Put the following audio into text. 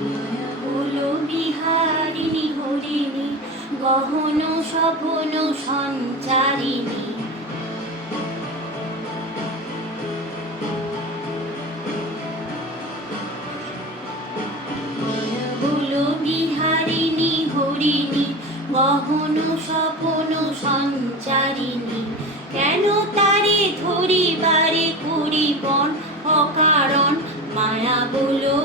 মায়া বলো বিহারিণী হরিণী, গহন স্বপন সঞ্চারিণী। মায়া বলো বিহারিণী হরিণী, গহন স্বপন সঞ্চারিণী। কেন তারে ধরিবারে করিবন অকারণ, মায়া বলো